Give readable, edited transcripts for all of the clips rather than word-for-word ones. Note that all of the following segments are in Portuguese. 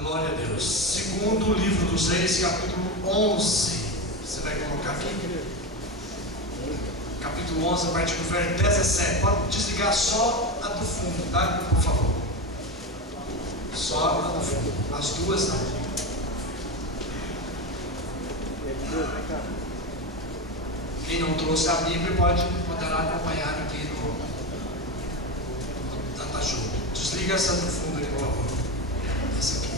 Glória a Deus. Segundo livro dos Reis, capítulo 11. Você vai colocar aqui? Capítulo 11, a partir do verso 17. Pode desligar só a do fundo, tá? Por favor. Só a do fundo. As duas não. Quem não trouxe a Bíblia poderá acompanhar aqui no Tanta Junto. Desliga essa do fundo aqui, por favor. Essa aqui.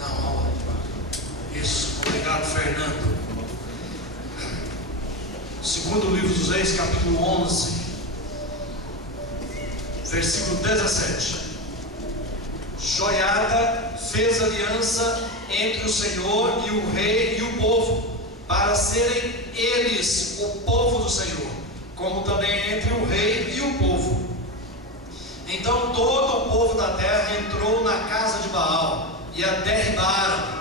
Não, isso. Obrigado, Fernando. Segundo livro dos Reis, capítulo 11, versículo 17. Joiada fez aliança entre o Senhor e o rei e o povo, para serem eles o povo do Senhor, como também entre o rei e o povo. Então todo o povo da terra entrou na casa de Baal e a derribaram.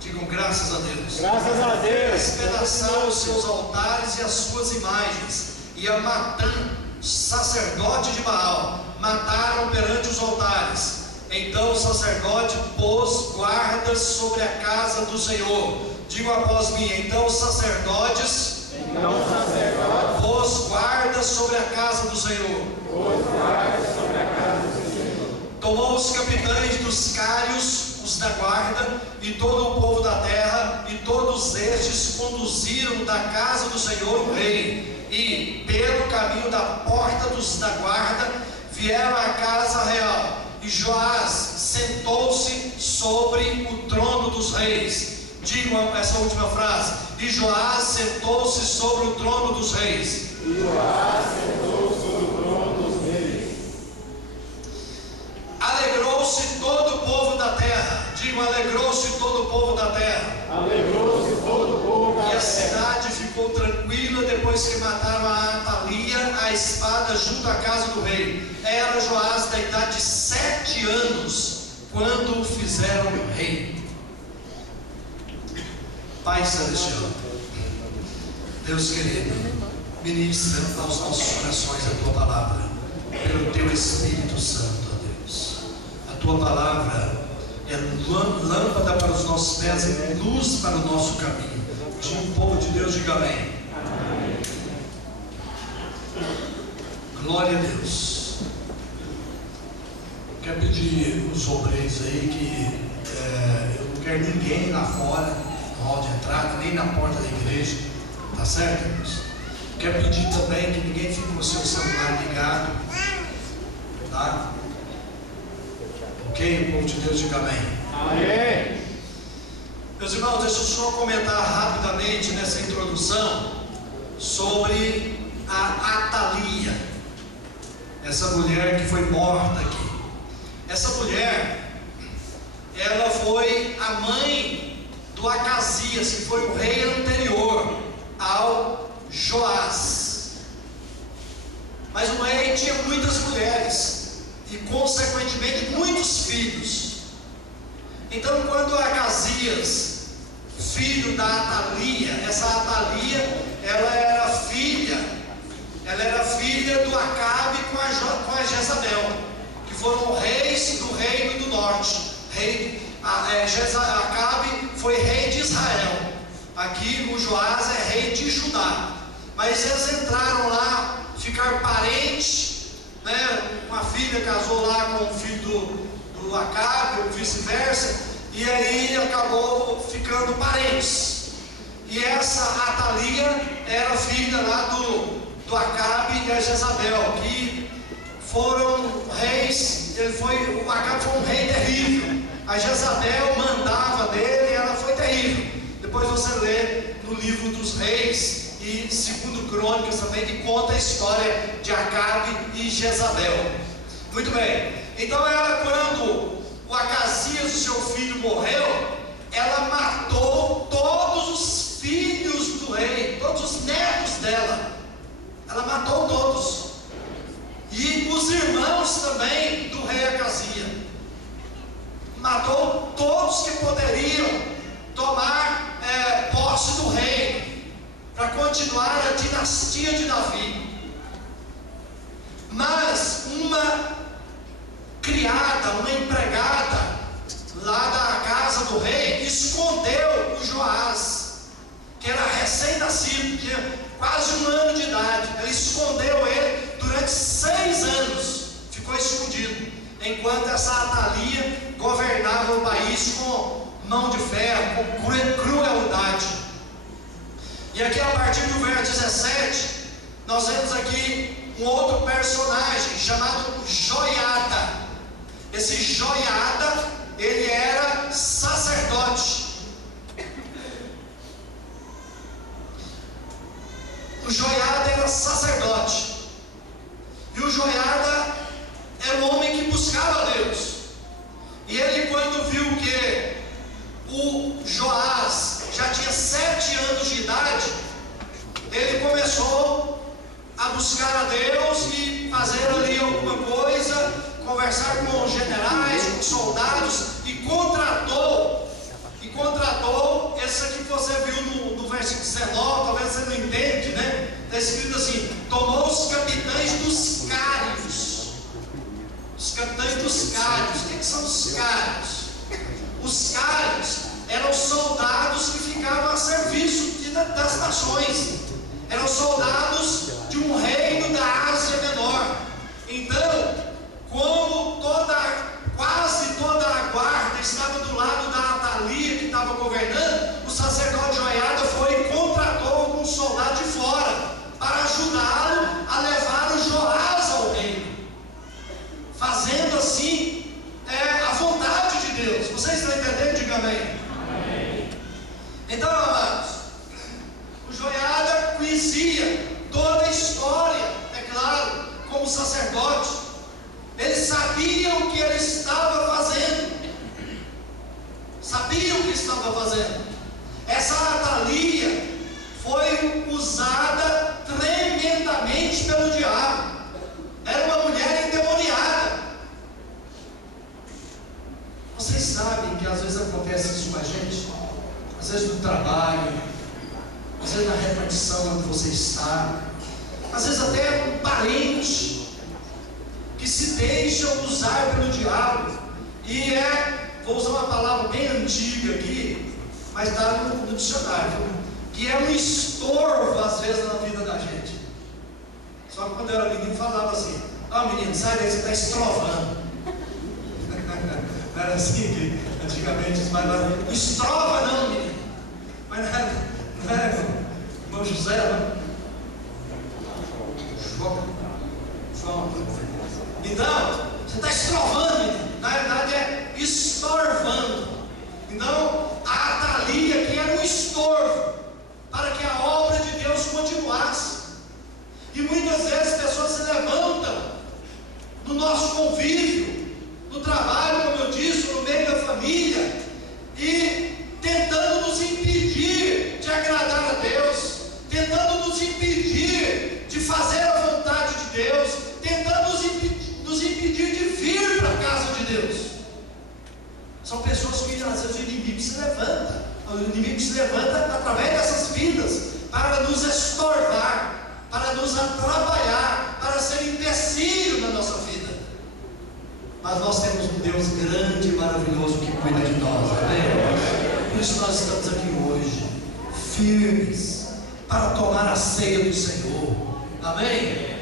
Digam graças a Deus. Graças a Deus. Despedaçaram os seus altares e as suas imagens, e a Matã, sacerdote de Baal, mataram perante os altares. Então o sacerdote pôs guardas sobre a casa do Senhor. Digam após mim: então os sacerdotes pôs guardas sobre a casa do Senhor. Tomou os capitães dos cários, os da guarda, e todo o povo da terra, e todos estes conduziram da casa do Senhor o rei, e pelo caminho da porta dos da guarda vieram à casa real, e Joás sentou-se sobre o trono dos reis. Digam essa última frase: e Joás sentou-se sobre o trono dos reis. E Joás sentou-se sobre o trono dos reis. Alegrou-se todo o povo da terra. Digam: alegrou-se todo o povo da terra. Alegrou-se todo o povo da terra. E a cidade ficou tranquila depois que mataram a Atalia a espada junto à casa do rei. Era Joás da idade de 7 anos quando o fizeram rei. Pai celestial, Deus querido, ministra aos nossos corações a tua palavra, pelo teu Espírito Santo, ó Deus. A tua palavra é lâmpada para os nossos pés e luz para o nosso caminho. O povo de Deus diga amém. Glória a Deus. Quero pedir os obreiros aí que eu não quero ninguém lá fora, no hall de entrada, nem na porta da igreja, tá certo, irmãos? Quero pedir também que ninguém fique com o seu celular ligado, tá? Ok? O povo de Deus diga amém. Amém. Meus irmãos, deixa eu só comentar rapidamente nessa introdução sobre a Atalia, essa mulher que foi morta aqui. Essa mulher, ela foi a mãe do Acasias, que foi o rei anterior ao Joás. Mas o rei tinha muitas mulheres e consequentemente muitos filhos. Então quando Acasias, filho da Atalia, essa Atalia, ela era filha do Acabe com a Jezabel, que foram reis do reino do norte. Acabe foi rei de Israel. Aqui o Joás é rei de Judá. Mas eles entraram lá, ficaram parentes, né? Uma filha casou lá com o filho do Acabe, ou vice-versa, e aí acabou ficando parentes. E essa Atalia era filha lá do Acabe e da Jezabel, que foram reis. O Acabe foi um rei terrível. A Jezabel mandava dele e ela foi terrível. Depois você lê no livro dos reis e segundo Crônicas também, que conta a história de Acabe e Jezabel. Muito bem. Então quando o Acasias, o seu filho, morreu, ela matou todos os filhos do rei, todos os netos dela. Ela matou todos. E os irmãos também do rei Acasias. Matou todos que poderiam tomar posse do reino, para continuar a dinastia de Davi. Mas uma criada, uma empregada lá o rei, escondeu o Joás, que era recém-nascido, tinha quase 1 ano de idade. Ele escondeu ele durante 6 anos, ficou escondido, enquanto essa Atalia governava o país com mão de ferro, com crueldade. E aqui, a partir do verso 17, nós vemos aqui um outro personagem chamado Joiada. Esse Joiada, ele era sacerdote. O Joiada era sacerdote. E o Joiada era um homem que buscava a Deus. E ele, quando viu que o Joás já tinha 7 anos de idade, ele começou a buscar a Deus e fazer ali alguma coisa, conversar com os generais, com os soldados, e contratou, esse aqui que você viu no versículo 19, talvez você não entende, né? Está escrito assim: tomou os capitães dos cários. Os capitães dos cários. O que são os cários? Os cários eram soldados que ficavam a serviço das nações. Eram soldados de um reino da Ásia Menor. Então, como quase toda a guarda estava do lado da Atalia, que estava governando, o sacerdote Joiada foi e contratou alguns soldados de fora para ajudá-lo a levar o Joás ao reino, fazendo assim a vontade de Deus. Vocês estão entendendo? Diga amém. Amém. Então, amados, o Joiada conhecia toda a história, é claro, como sacerdote. Ele sabia o que ele estava fazendo. Essa Atalia foi usada tremendamente pelo diabo. Era uma mulher endemoniada. Vocês sabem que às vezes acontece isso com a gente? Às vezes no trabalho, às vezes na repartição onde você está, às vezes até um parente que se deixam usar pelo diabo. E vou usar uma palavra bem antiga aqui, mas está no dicionário, que é um estorvo às vezes na vida da gente. Só que quando eu era menino falava assim: menino, sai daí, você está estrovando. Não era assim que antigamente os mais não estrova não, menino. Mas não era irmão José, não? João. Então, você está estrovando, na verdade é estorvando. Então, a Atalia aqui era um estorvo para que a obra de Deus continuasse. E muitas vezes pessoas se levantam no nosso convívio, no trabalho, como eu disse, no meio da família, e tentando nos impedir de agradar a Deus, tentando nos impedir de fazer a vontade de Deus, tentando nos impedir de vir para a casa de Deus. São pessoas que às vezes o inimigo se levanta através dessas vidas para nos estorvar, para nos atrapalhar, para ser empecilho na nossa vida. Mas nós temos um Deus grande e maravilhoso que cuida de nós, amém? Por isso nós estamos aqui hoje, firmes, para tomar a ceia do Senhor, amém?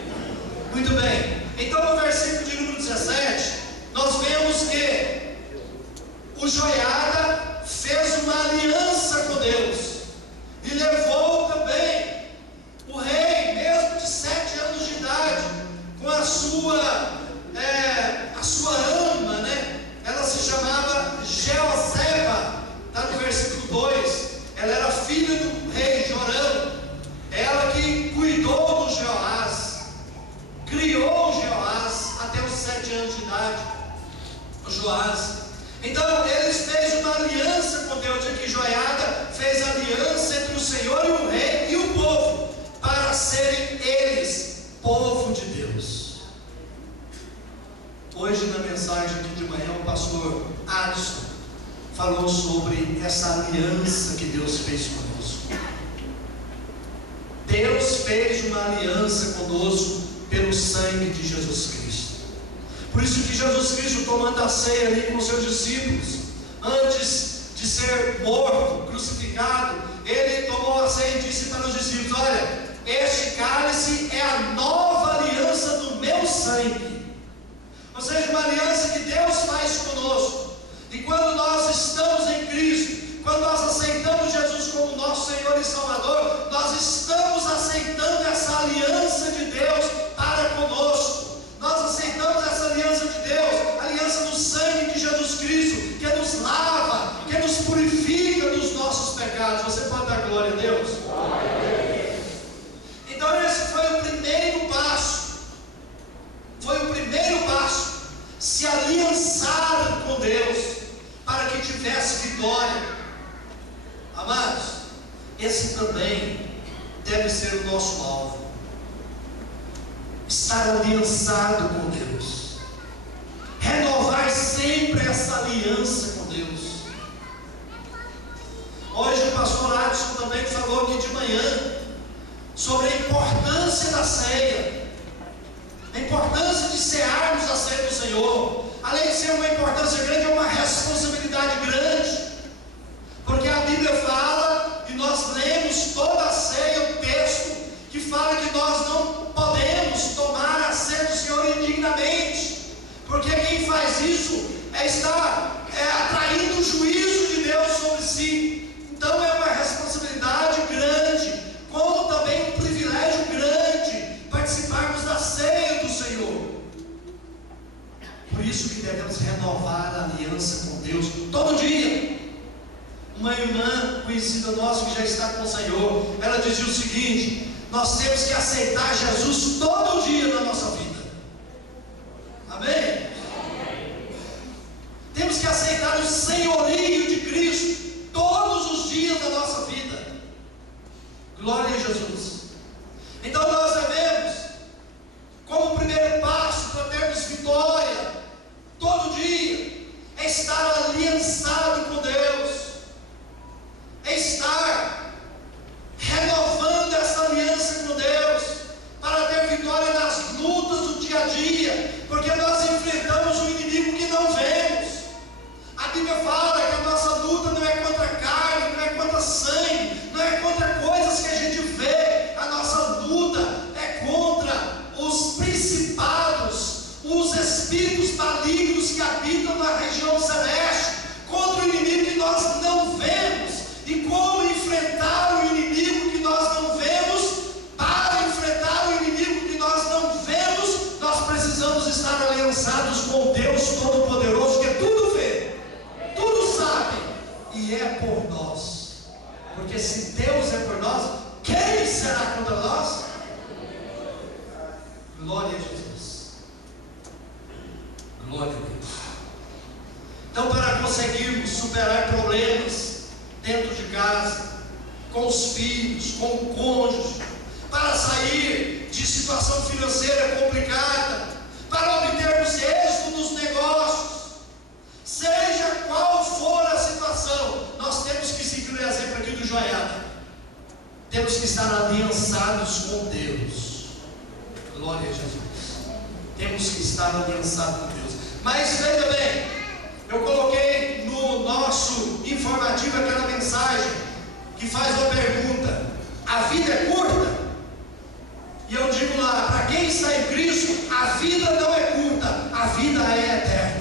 Muito bem. Então, no versículo de número 17, nós vemos que o Joiada fez uma aliança com Deus e levou também o rei, mesmo de 7 anos de idade, com a sua ama, né? Ela se chamava Jeoseba, está no versículo 2. Ela era filha do rei Jorão, ela que cuidou do Joás, criou o Joás até os 7 anos de idade, o Joás. Então eles fez uma aliança com Deus. Aqui Joiada fez aliança entre o Senhor e o rei e o povo, para serem eles povo de Deus. Hoje na mensagem aqui de manhã o pastor Adson falou sobre essa aliança que Deus fez conosco. Deus fez uma aliança conosco pelo sangue de Jesus Cristo. Por isso que Jesus Cristo, tomando a ceia ali com os seus discípulos, antes de ser morto, crucificado, Ele tomou a ceia e disse para os discípulos: olha, este cálice é a nova aliança do meu sangue. Ou seja, uma aliança que Deus faz conosco. E quando nós estamos em Cristo, quando nós aceitamos Jesus como nosso Senhor e Salvador, nós estamos aceitando essa aliança de Deus para conosco. Nós aceitamos essa aliança de Deus, a aliança do sangue de Jesus Cristo, que nos lava, que nos purifica dos nossos pecados. Você pode dar glória a Deus? Então esse foi o primeiro passo. Foi o primeiro passo, se aliançar com Deus, para que tivesse vitória. Amados, esse também deve ser o nosso alvo. Estar aliançado com Deus, renovar sempre essa aliança com Deus. Hoje o pastor Adson também falou aqui de manhã sobre a importância da ceia, a importância de cearmos a ceia do Senhor. Além de ser uma importância grande, é uma responsabilidade grande, porque a Bíblia fala, e nós lemos toda a ceia, o texto que fala que nós não podemos tomar a ceia do Senhor indignamente, porque quem faz isso está atraindo o juízo de Deus sobre si. Então é uma responsabilidade grande, como também um privilégio grande, participarmos da ceia do Senhor. Por isso que devemos renovar a aliança com Deus todo dia. Uma irmã conhecida nossa que já está com o Senhor, ela dizia o seguinte: nós temos que aceitar Jesus todo dia na nossa vida. Amém? Temos que aceitar o senhorio de Cristo todos os dias da nossa vida. Glória a Jesus. Então nós devemos, como primeiro passo para termos vitória todo dia, é estar aliançado com Deus, é estar renovando essa aliança com Deus, para ter vitória nas lutas do dia a dia, porque nós enfrentamos um inimigo que não vemos. A Bíblia fala que a nossa luta não é contra carne, não é contra sangue, não é contra coisas que a gente vê. A nossa luta é contra os principados, os espíritos malignos que habitam na região celeste, contra o inimigo que nós não vemos. E como enfrentar o inimigo que nós não vemos? Para enfrentar o inimigo que nós não vemos, nós precisamos estar aliançados com Deus Todo-Poderoso, que tudo vê, tudo sabe e é por nós. Porque se Deus é por nós, quem será contra nós? Glória a Jesus. Glória a Deus. Então, para conseguirmos superar problemas dentro de casa, com os filhos, com o cônjuge, para sair de situação financeira complicada, para obtermos êxito nos negócios, seja qual for a situação, nós temos que seguir o exemplo aqui do Joiada. Temos que estar aliançados com Deus. Glória a Jesus. Temos que estar aliançados com Deus. Mas veja bem, eu coloquei no nosso informativo aquela mensagem que faz uma pergunta: a vida é curta? E eu digo lá, para quem está em Cristo, a vida não é curta, a vida é eterna.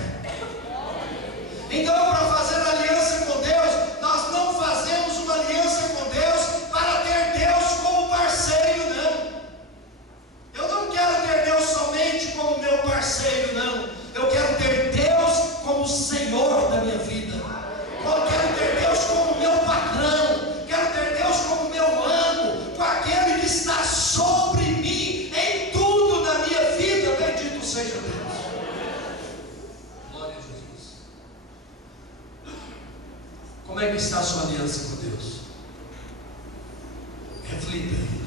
Então, para fazer aliança com Deus, nós não fazemos uma aliança com Deus para ter Deus como parceiro, não. Eu não quero ter Deus somente como meu parceiro, não. Eu quero ter Deus como Senhor da minha vida. Eu quero ter Deus como meu patrão. Quero ter Deus como meu amo, com aquele que está sobre mim em tudo na minha vida. Bendito seja Deus. Glória a Jesus. Como é que está a sua aliança com Deus? Reflita aí.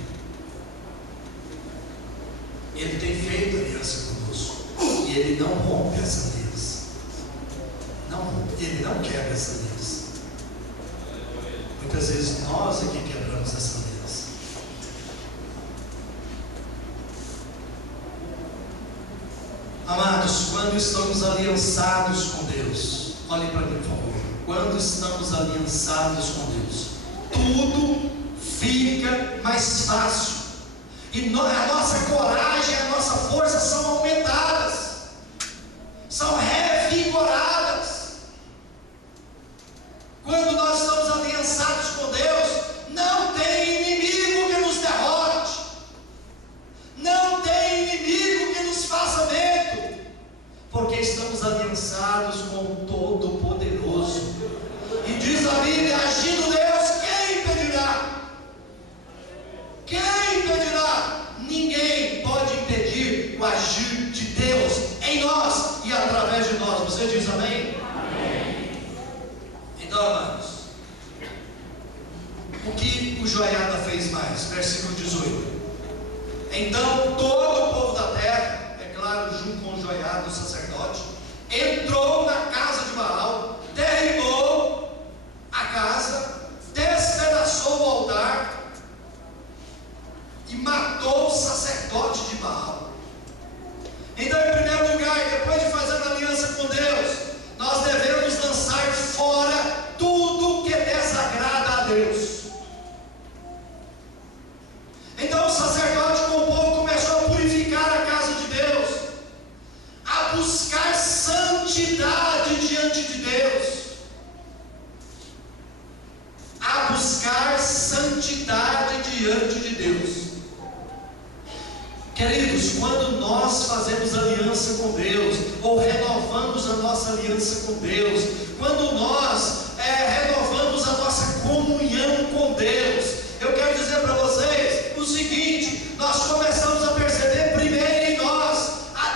Ele tem feito aliança conosco e Ele não rompe essa aliança. Não rompe, Ele não quebra essa aliança. Muitas vezes nós é que quebramos essa aliança. Amados, quando estamos aliançados com Deus, olhem para mim, por favor. Quando estamos aliançados com Deus, tudo fica mais fácil, e a nossa coragem, a nossa força são aumentadas, são revigoradas. Quando nós estamos aliançados com Deus, não tem inimigo que nos derrote, não tem inimigo que nos faça medo, porque estamos aliançados com o Todo-Poderoso. E diz a Bíblia: agindo Deus, quem impedirá? Quem impedirá? Ninguém pode impedir o agir de Deus em nós e através de nós. Você diz amém? Amém. Então, amados, o que o Joiada fez mais? Versículo 18. Então todo o povo da terra, é claro, junto com o Joiada, o sacerdote, entrou na casa de Baal, derribou a casa, despedaçou o altar e matou o sacerdote de Baal. Então, em primeiro lugar, depois de fazer uma aliança com Deus, nós devemos lançar fora tudo que desagrada a Deus. Então o sacerdote com o povo começou a purificar a casa de Deus, a buscar santidade diante de Deus, a buscar santidade diante de Deus. Queridos, quando nós fazemos aliança com Deus, ou renovamos a nossa aliança com Deus, quando nós renovamos a nossa comunhão com Deus, eu quero dizer para vocês o seguinte: nós começamos a perceber primeiro em nós,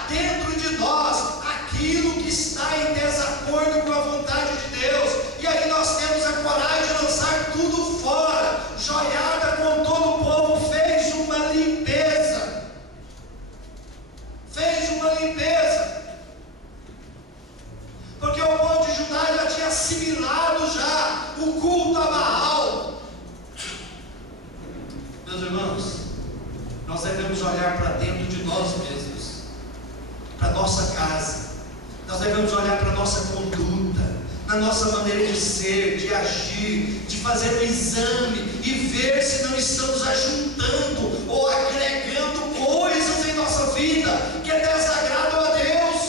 dentro de nós, aquilo que está em desacordo com a vontade de Deus, e aí nós temos a coragem de lançar tudo fora. Joiada com todo o povo fez uma limpeza, porque o povo de Judá já tinha assimilado já o culto a Baal. Meus irmãos, nós devemos olhar para dentro de nós mesmos, para nossa casa, nós devemos olhar para a nossa conduta, na nossa maneira de ser, de agir, de fazer um exame e ver se não estamos ajuntando ou agregando coisas em nossa vida que desagradam a Deus,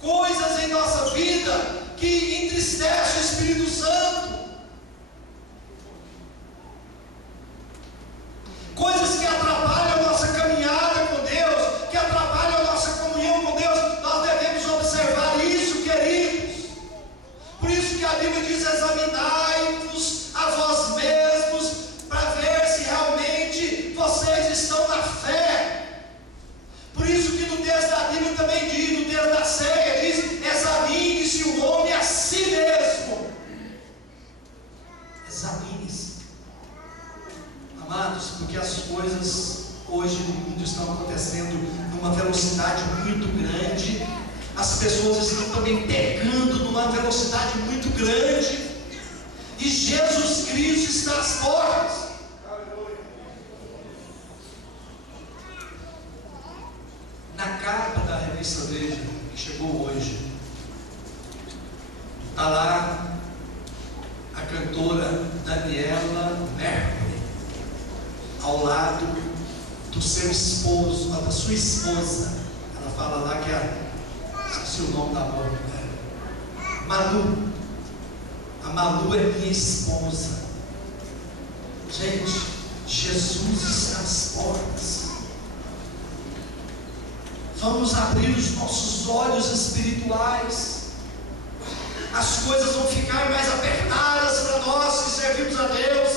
coisas em nossa vida que entristecem o Espírito Santo, coisas que atrapalham a nossa caminhada com Deus, que atrapalham a nossa comunhão com Deus. Nós devemos observar isso, queridos. Por isso que a Bíblia diz: examinai-vos a vós mesmos, para ver se realmente vocês estão na fé. Por isso que no texto da Bíblia também diz, no texto da ceia, diz: examine-se o homem a si mesmo. Examine-se. Amados, porque as coisas hoje no mundo estão acontecendo numa velocidade muito grande, as pessoas estão também pegando numa velocidade muito grande, e Jesus Cristo está às portas. Na capa da revista Veja, que chegou hoje, está lá a cantora Daniela Mercury, ao lado do seu esposo, da sua esposa. Ela fala lá que esqueci o nome da moça, Malu. A Malu é minha esposa. Gente, Jesus está às portas. Vamos abrir os nossos olhos espirituais. As coisas vão ficar mais apertadas para nós que servimos a Deus,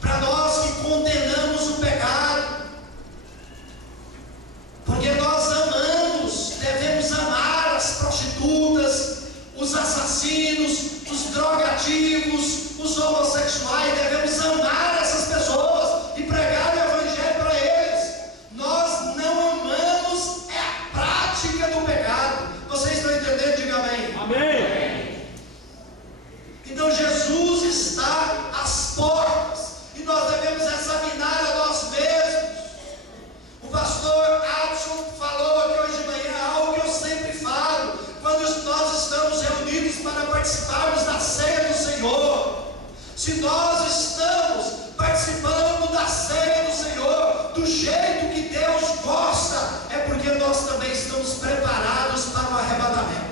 para nós que condenamos o pecado, porque nós amamos, devemos amar as prostitutas, os assassinos, os drogativos, os homossexuais. Devemos amar essas pessoas e pregar o Evangelho para eles. Nós não amamos a prática do pecado. Vocês estão entendendo? Diga amém. Amém. Então Jesus está às portas, e nós devemos examinar a nós mesmos. O pastor Adson falou aqui hoje de manhã algo que eu sempre falo, quando nós estamos reunidos para participarmos da ceia do Senhor. Se nós estamos participando da ceia do Senhor do jeito que Deus gosta, é porque nós também estamos preparados para o arrebatamento.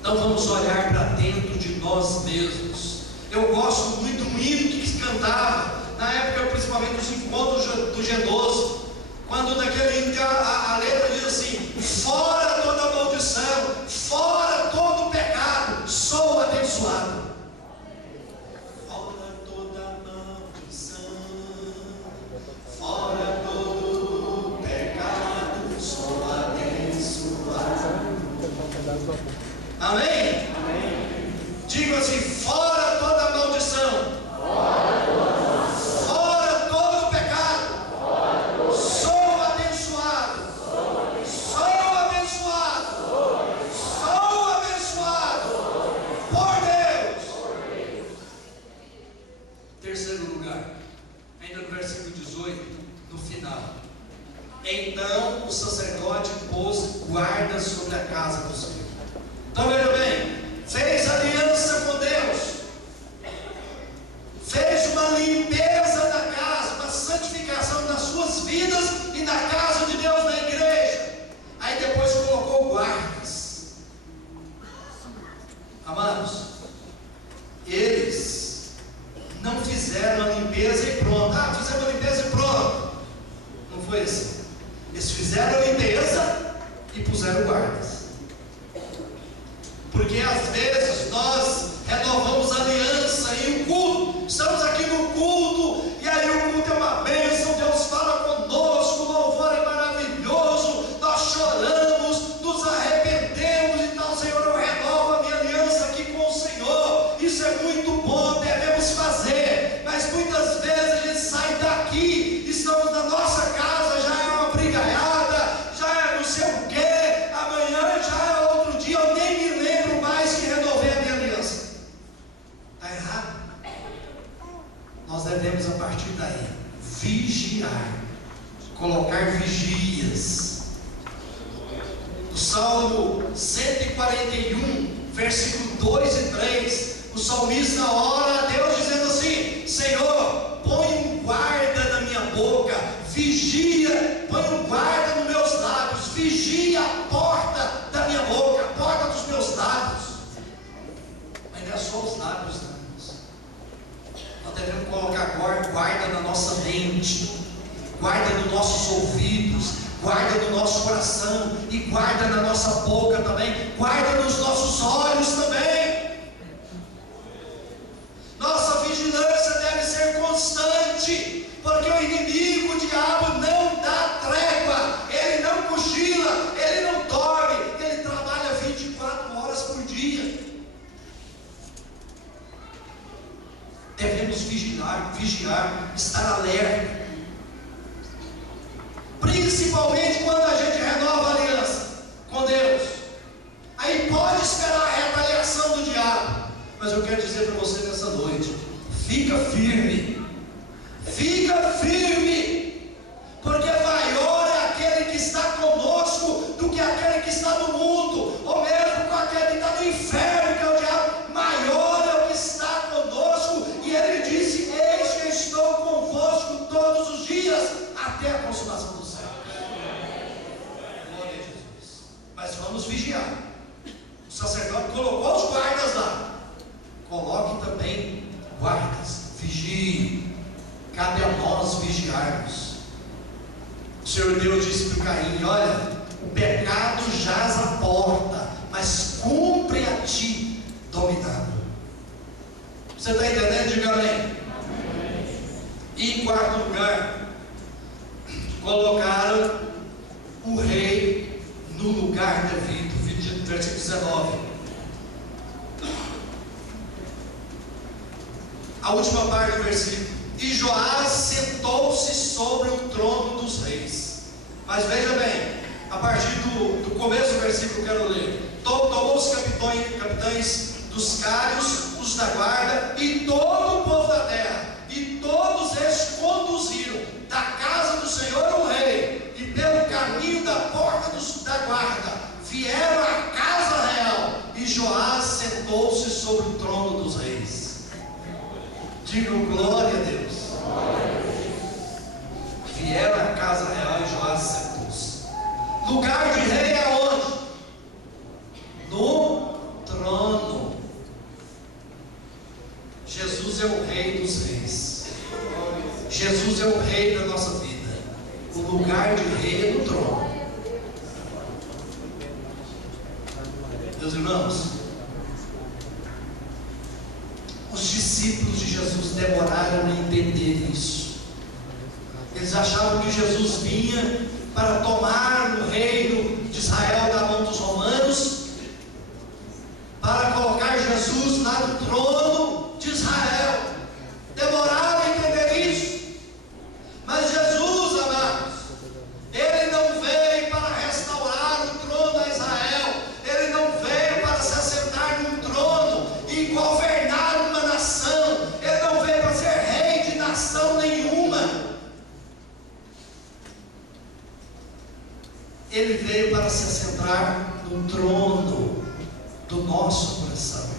Então vamos olhar para dentro de nós mesmos. Eu gosto muito do hino que se cantava na época, principalmente dos encontros do G12, quando naquele hino a letra diz assim: fora toda maldição, fora todo pecado, sou abençoado. Fora toda maldição, fora todo pecado, sou abençoado. Amém? Amém. Digo assim: fora toda maldição, fora todo pecado, sou abençoado, sou abençoado, sou abençoado por Deus. Terceiro lugar, ainda no versículo 18, no final: então o sacerdote pôs guarda sobre a casa do Senhor. Então veja bem, fez aliança com Deus, fez uma limpeza da casa, uma santificação nas suas vidas e na casa de Deus, na igreja. Aí depois colocou guardas. Amados, eles não fizeram a limpeza e pronto. Fizemos a limpeza e pronto. Não foi assim. Eles fizeram a limpeza e puseram guardas. Porque às vezes nós renovamos a aliança e o culto, estamos aqui no culto, e aí o culto é uma bênção, Deus fala conosco, o louvor é maravilhoso, nós choramos, nos arrependemos, então Senhor, eu renovo a minha aliança aqui com o Senhor. Isso é muito bom, devemos fazer, mas muitas vezes a gente sai daqui, estamos na nossa casa, já é uma brigaiada, já é não sei o que, amanhã já é outro dia, eu nem me lembro mais que renovei a minha aliança. Está errado. Nós devemos, a partir daí, vigiar, colocar vigias. No Salmo 141, versículo 2 e 3, o salmista ora a Deus dizendo assim: Senhor, põe um guarda na minha boca, vigia, põe um guarda nos meus lábios, vigia a porta da minha boca, a porta dos meus lábios. Mas não é só os lábios, não. Nós devemos colocar guarda na nossa mente, guarda nos nossos ouvidos, guarda no nosso coração e guarda na nossa boca também, guarda nos nossos olhos também. Nossa vigilância deve ser constante, porque o inimigo, o diabo, não dá trégua, ele não cochila, ele não dorme, ele trabalha 24 horas por dia. Devemos vigiar, estar alerta, principalmente quando a gente renova a aliança com Deus. Aí pode esperar a retaliação do diabo, mas eu quero dizer para você nessa noite: fica firme, porque maior é aquele que está conosco do que aquele que está no mundo, ou mesmo com aquele que está no inferno, que é o diabo. Maior é o que está conosco, e ele disse: eis que estou convosco todos os dias, até a consumação do céu. Glória a Jesus. Mas vamos vigiar. O sacerdote colocou os guardas lá, coloque também guardas, vigie. Cabe a nós vigiarmos. O Senhor Deus disse para Caim: olha, o pecado jaz à porta, mas cumpre a ti dominá-lo. Você está entendendo? Diga amém. E em quarto lugar, colocaram o rei no lugar devido. Versículo 19. A última parte do versículo: e Joás sentou-se sobre o trono dos reis. Mas veja bem, a partir do começo do versículo eu quero ler: tomou os capitães dos cários, os da guarda e todo o povo da terra, e todos eles conduziram da casa do Senhor o rei, e pelo caminho da porta da guarda vieram à casa assentou-se sobre o trono dos reis. Digam glória a Deus. Vieram à casa real e Joás sentou-se. Lugar de rei é onde? No trono. Jesus é o rei dos reis. Jesus é o rei da nossa vida. O lugar de rei é no trono. Meus irmãos, os discípulos de Jesus demoraram a entender isso. Eles achavam que Jesus vinha para tomar o reino de Israel da mão dos romanos, para colocar Jesus lá no trono de Israel. Demoraram a entender isso. Mas Jesus, amados, Ele não veio para restaurar o trono a Israel. Ele não veio para se assentar num trono e governar uma nação. Ele não veio para ser rei de nação nenhuma. Ele veio para se assentar no trono do nosso coração.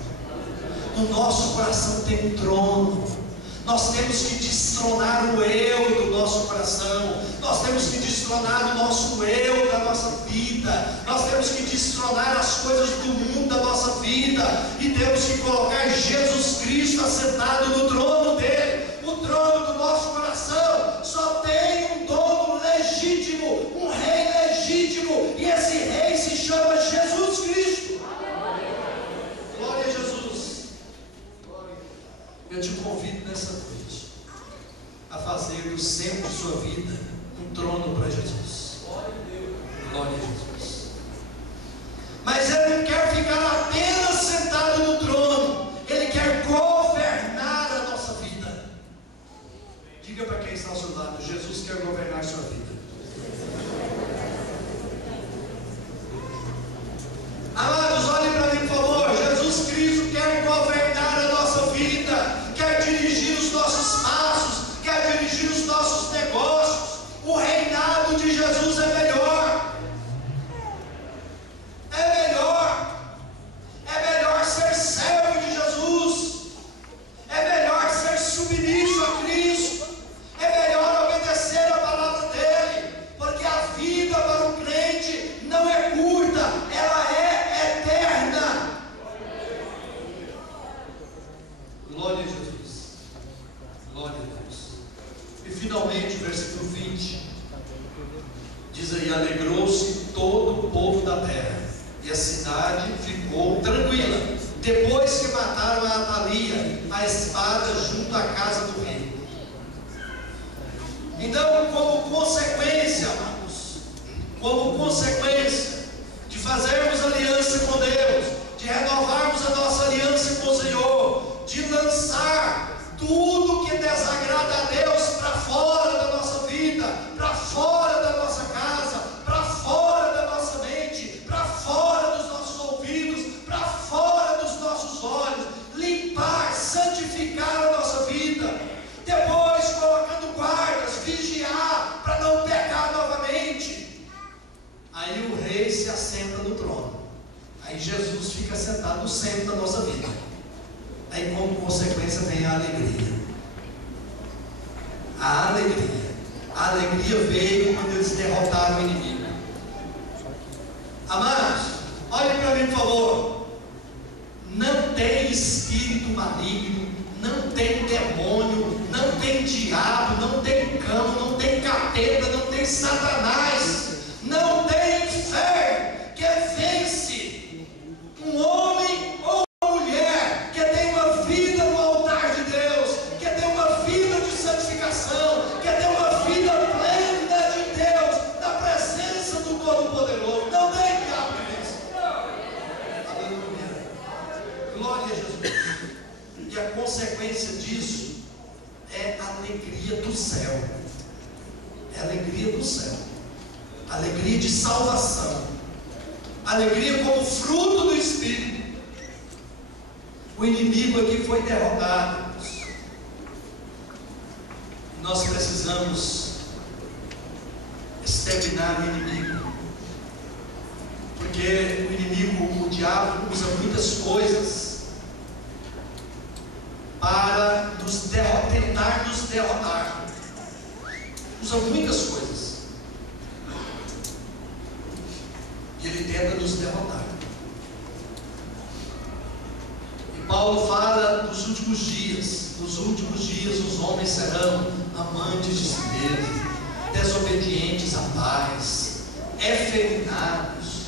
No nosso coração tem um trono. Nós temos que destronar o eu do nosso coração. Nós temos que destronar o nosso eu da nossa vida. Nós temos que destronar as coisas do mundo da nossa vida. E temos que colocar Jesus Cristo assentado no trono dele. O trono do nosso coração só tem um dono legítimo, um rei legítimo. E esse rei se chama Jesus Cristo. Glória a Jesus. Eu te convido nessa noite a fazer do centro de sua vida um trono para Jesus. Glória a Jesus. Mas Ele não quer ficar apenas sentado no trono. Ele quer governar a nossa vida. Diga para quem está ao seu lado: Jesus quer governar a sua vida. Amados, olhem para mim, por favor. Jesus Cristo quer governar a nossa vida. Quer dirigir os nossos passos, quer dirigir os nossos negócios. O reinado de Jesus é melhor. É melhor. É melhor ser servo de Jesus. É melhor ser submisso a Cristo. É melhor obedecer a palavra dele. Porque a vida para o crente não é curta, ela é eterna. Glória a Jesus. Glória a Deus. E finalmente, versículo 20 diz aí: alegrou-se todo o povo da terra, e a cidade ficou tranquila, depois que mataram a Atalia, a espada, junto à casa do rei. Então, como consequência, amados, como consequência de fazermos aliança com Deus, de renovarmos a nossa aliança com o Senhor, de lançar tudo que desagrada a Deus para fora da nossa vida, para fora da nossa casa, para fora da nossa mente, para fora dos nossos ouvidos, para fora dos nossos olhos, limpar, santificar a nossa vida, depois colocando guardas, vigiar para não pecar novamente. Aí o rei se assenta no trono. Aí Jesus fica sentado no centro da nossa vida. Aí, como consequência, vem a alegria. A alegria. A alegria veio quando eles derrotaram o inimigo. Amados, olhem para mim, por favor. Não tem espírito maligno, não tem demônio, não tem diabo, não tem cão, não tem capeta, não tem Satanás, não tem inferno que vence um homem ou uma mulher que tem uma vida no altar de Deus, que tem uma vida de santificação, que tem uma vida plena de Deus, na presença do Todo-Poderoso. Não tem diabo que vence. Aleluia. Glória a Jesus. E a consequência disso é a alegria do céu. É a alegria do céu. Alegria de salvação. Alegria como fruto do Espírito. O inimigo aqui foi derrotado. Nós precisamos exterminar o inimigo. Porque o inimigo, o diabo, usa muitas coisas para tentar nos derrotar. Usa muitas coisas. E ele tenta nos derrotar. E Paulo fala dos últimos dias. Nos últimos dias os homens serão amantes de si mesmos, desobedientes à paz, efeminados,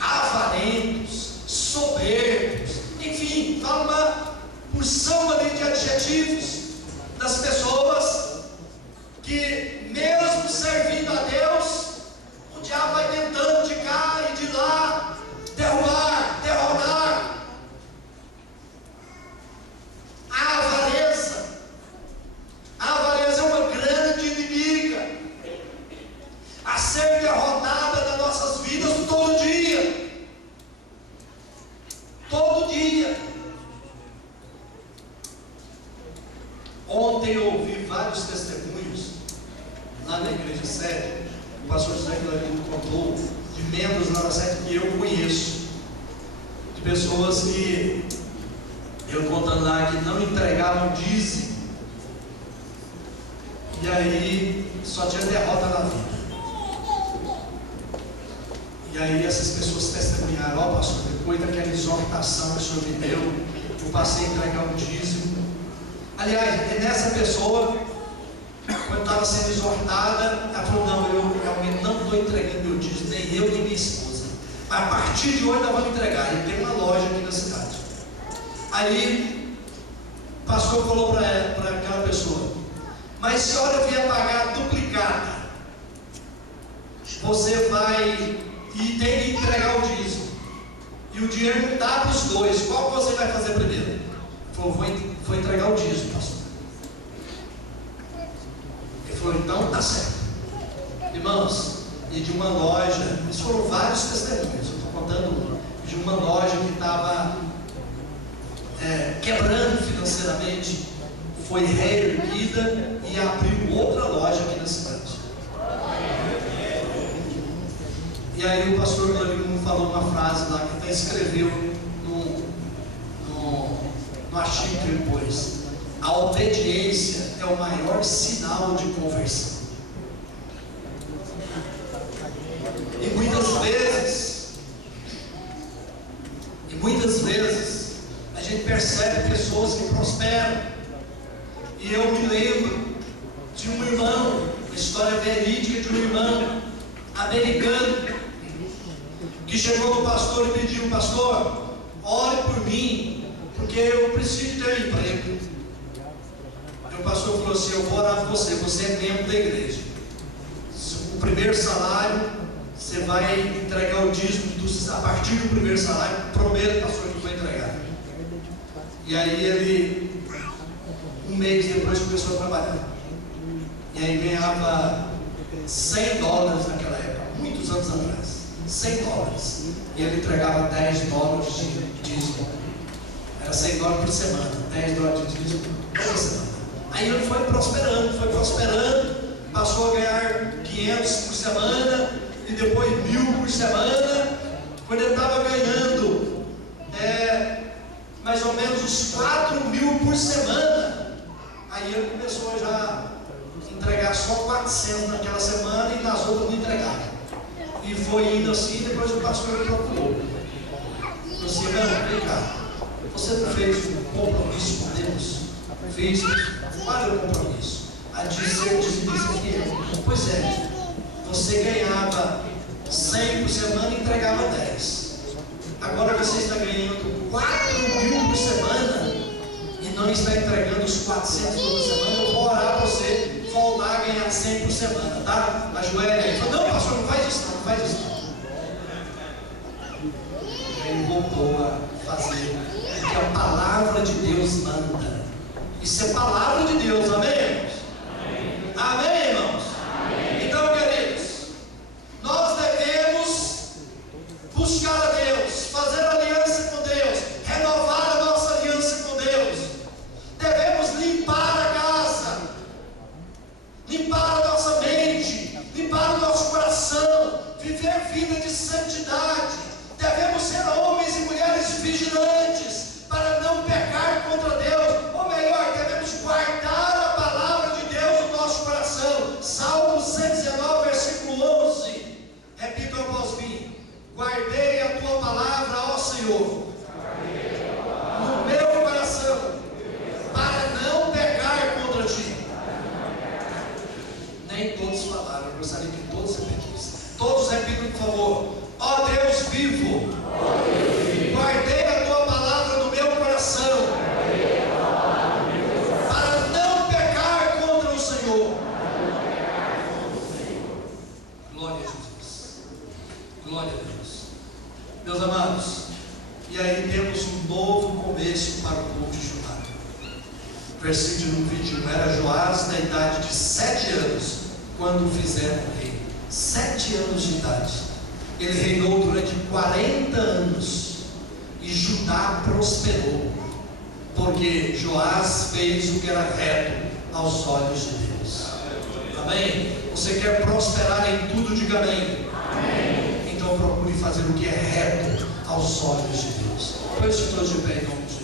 avarentos, soberbos, enfim, fala uma porção ali de adjetivos das pessoas que, mesmo servindo a Deus, o diabo vai tentando de cá e de lá derrubar, derrotar. A avareza é uma grande inimiga a ser derrotada nas nossas vidas todo dia. Todo dia. Ontem eu ouvi vários testemunhos lá na igreja sede. O pastor José Guilherme contou de membros lá na sede que eu conheço, de pessoas que eu contando lá que não entregavam dízimo, e aí só tinha derrota na vida. E aí essas pessoas testemunharam: ó pastor, depois daquela exortação que o senhor me deu, eu passei a entregar o dízimo. Aliás, nessa pessoa, quando estava sendo exortada, ela falou: não, eu realmente não estou entregando meu dízimo, nem eu nem minha esposa, mas a partir de hoje nós vamos entregar. E tem uma loja aqui na cidade. Aí o pastor falou para aquela pessoa: mas se a senhora vier pagar duplicada, você vai e tem que entregar o dízimo, e o dinheiro não dá para os dois, qual que você vai fazer primeiro? Ele falou: vou entregar o dízimo, pastor. Ele falou: então tá certo. Irmãos, e de uma loja, isso foram vários testemunhos, eu estou contando de uma loja que estava quebrando financeiramente, foi reerguida e abriu outra loja aqui na cidade. E aí o pastor Rodrigo falou uma frase lá que até escreveu no artigo que ele pôs: a obediência é o maior sinal de conversão. E muitas vezes a gente percebe pessoas que prosperam. E eu me lembro de um irmão, uma história verídica de um irmão americano, que chegou no pastor e pediu: pastor, ore por mim, porque eu preciso ter um emprego. E o pastor falou assim: eu vou orar por você, você é membro da igreja. O primeiro salário, você vai entregar o dízimo a partir do primeiro salário, prometo, pastor, que eu vou entregar. E aí ele, um mês depois, começou a trabalhar. E aí ganhava $100 naquela época, muitos anos atrás. $100. E ele entregava $10 de dízimo. Era $100 por semana, $10 de dízimo toda semana. Aí ele foi prosperando, passou a ganhar 500 por semana, e depois 1.000 por semana. Quando ele estava ganhando mais ou menos uns 4.000 por semana, aí ele começou já a entregar só 400 naquela semana, e nas outras não entregava. E foi indo assim. Depois o pastor me procurou. Falei assim: não, vem cá, você não fez um compromisso com Deus? Fez. Qual é o compromisso? A dizer fiel. Pois é, você ganhava 100 por semana e entregava 10. Agora você está ganhando 4.000 por semana e não está entregando os 400 por semana. Eu vou orar para você voltar a ganhar 100 por semana, tá? Ajoelha aí. Falou: não, pastor, não faz isso não, não faz isso não. E aí voltou a fazer o que a palavra de Deus manda. Isso é palavra de Deus, amém, irmãos? Amém, irmãos? Amém. Então, queridos, nós devemos buscar a Deus, fazer aliança com Deus, renovar a nossa aliança com Deus. Devemos limpar a casa, limpar a nossa mente, limpar o nosso coração, viver vida de santidade. Devemos ser homens e mulheres vigilantes para não pecar Senhor no meu coração, para não pecar contra ti. Nem todos falaram, eu gostaria que todos repetissem. Todos repitam, por favor. Ó Deus vivo, guardei a tua palavra no meu coração, para não pecar contra o Senhor. Glória a Jesus. Glória a Deus. Meus amados, e aí temos um novo começo para o povo de Judá. Versículo 21. Era Joás da idade de 7 anos quando o fizeram rei. 7 anos de idade. Ele reinou durante 40 anos e Judá prosperou, porque Joás fez o que era reto aos olhos de Deus. Amém? Você quer prosperar em tudo? Diga amém. Então procure fazer o que é reto aos olhos de Deus. Pois estou de pé em nome de Jesus.